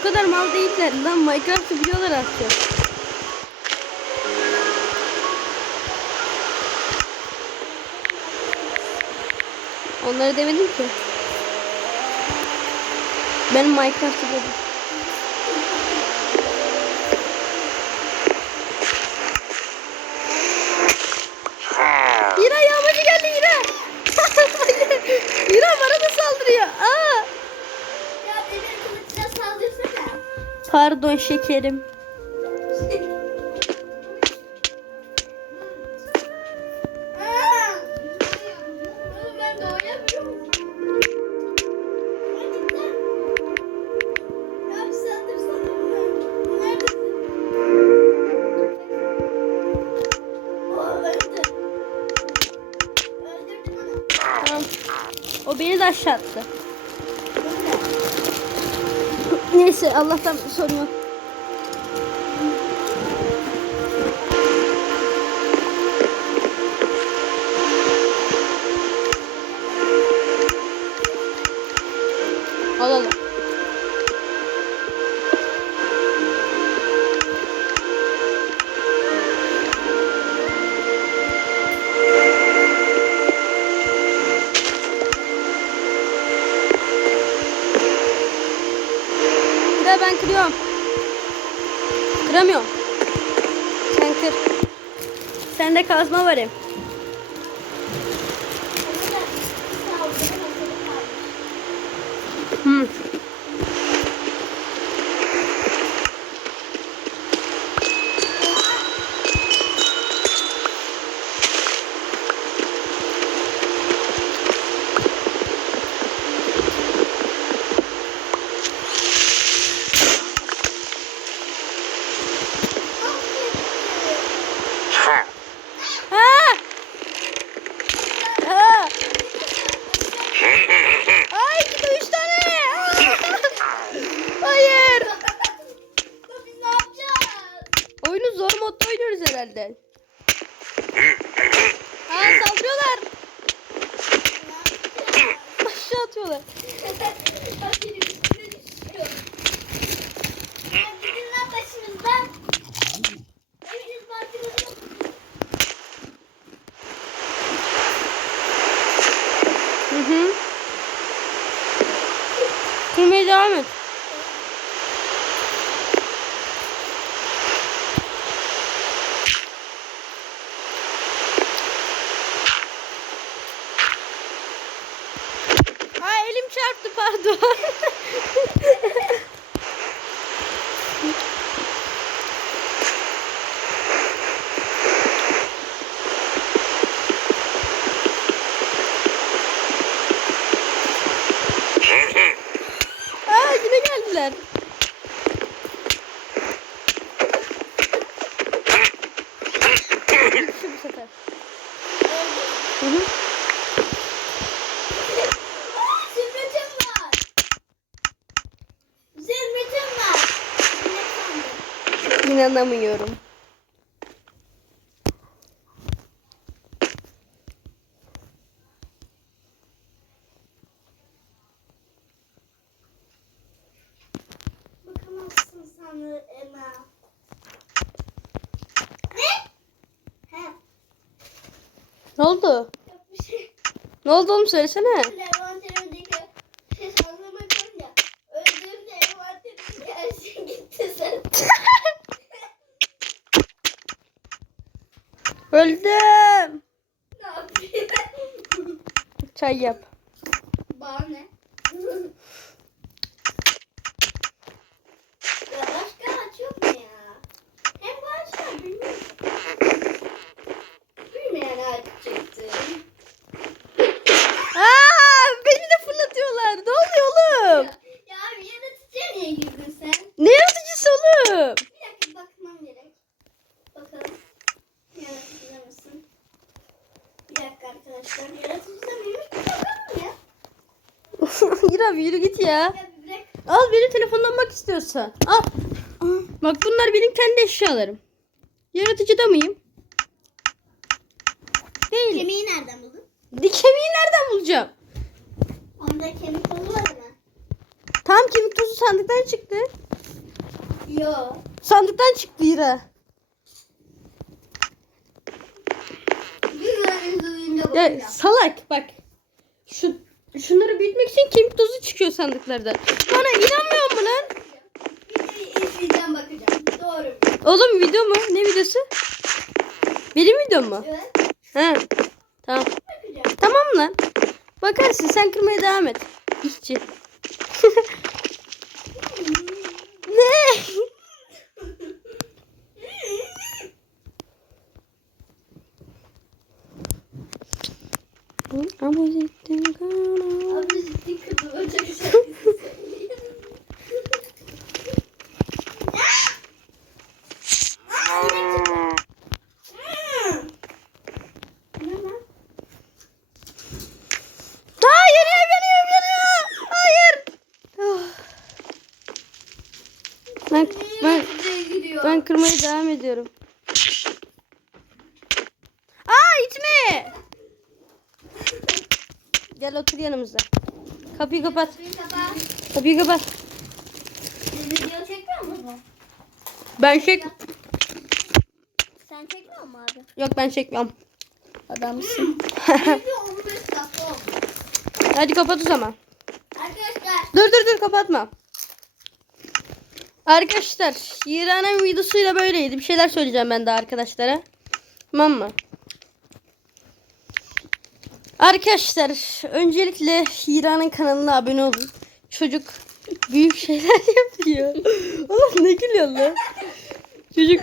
kadar mal değiller lan Minecraft'ı biliyorlar artık. Onları demedim ki. Ben Minecraft'ı dedim. Hira yağmacı geldi Hira. Hira bana da saldırıyor. Aa. Ya demir kılıçla saldırsana. Pardon şekerim. Aa! Oğlum ben doğuyamıyorum. Ya bir saldırsana onu. Tamam. O beni de aşağı attı. Neyse Allah'tan sorun yok. Kır. Sende kazma var hem. Ha! Ay iki. Hayır. Ne yapacağız? Oyunu zor modda oynuyoruz herhalde. Ha saldırıyorlar. Aşağı atıyorlar. Bak benim üstüme düşüyor. Ya gidin lan başımızdan. Eviniz barkınız yok. Hı hı. Kırmaya devam et. Ay elim çarptı pardon. Aa Şu bu sefer. Hı hı. İnanamıyorum. Sanırım Emma. Ne? He. Ne oldu? Yok bir şey. Ne oldu oğlum söylesene. Envanterimdeki şey sallama koyun ya. Öldüğümde envanterimdeki her şey gitti sen. Öldüm. ne yapayım? Çay yap. Bana ne? ya başka ağaç yok mu ya? Hem bu ağaçlar bilmiyorum. Bilmeyen ağaç çıktı. Aa, beni de fırlatıyorlar. Ne oluyor oğlum? Ya abi niye girdin sen? Ne yaratıcısı oğlum? Bir dakika bakmam gerek. Bakalım. Yaratıcıda mısın? Bir dakika arkadaşlar. Yaratıcıda mıymış? Bakalım ya. yürü abi yürü git ya. Ya bir bırak. Al benim telefondan bak istiyorsan. Al. Bak bunlar benim kendi eşyalarım. Yaratıcıda mıyım? Değil. Kemiği nereden buldun? Kemiği nereden bulacağım? Onda kemik tozu var mı? Tam kemik tozu sandıktan çıktı. Yo. Sandıktan çıktı duyunca Ya salak bak. Şu şunları büyütmek için kemik tozu çıkıyor sandıklardan. Bana inanmıyor mu lan? Videoyu bakacağım. Doğru. Oğlum video mu? Ne videosu? Benim videom mu? Evet. He. Tamam. Bakacağım. Tamam lan. Bakarsın sen kırmaya devam et. İşçi. Ne? Ama zeytin kana. Abi ciddi kızım ölecek şarkısı söylüyor. Ne lan? Hayır yanıyorum yanıyorum. Hayır. Oh. Ben, ben, Nereye gidiyor? ben kırmaya devam ediyorum. Aa itme. Gel otur yanımıza. Kapıyı kapat. Kapıyı kapa. Kapıyı kapat. Video çekmiyor? Ben çek. Sen çekmiyor musun abi? Yok ben çekmiyorum. Adamsın. Video 15 dakika oldu. Hadi kapat o zaman. Arkadaşlar Dur dur dur kapatma. Arkadaşlar Hira'nın videosuyla böyleydi. Bir şeyler söyleyeceğim ben de arkadaşlara. Tamam mı? Arkadaşlar öncelikle Hira'nın kanalına abone olun. Çocuk büyük şeyler yapıyor. Oğlum ne gülüyorsun lan? Çocuk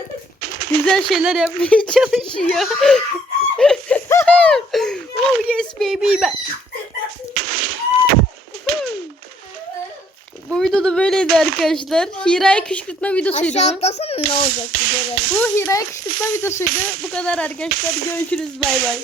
güzel şeyler yapmaya çalışıyor. oh yes baby ben. Bu videoda böyleydi arkadaşlar. Hira'yı kışkırtma videosuydu bu. atlasana ne olacak? Bu Hira'yı kışkırtma videosuydu. Bu kadar arkadaşlar. Görüşürüz. Bay bay.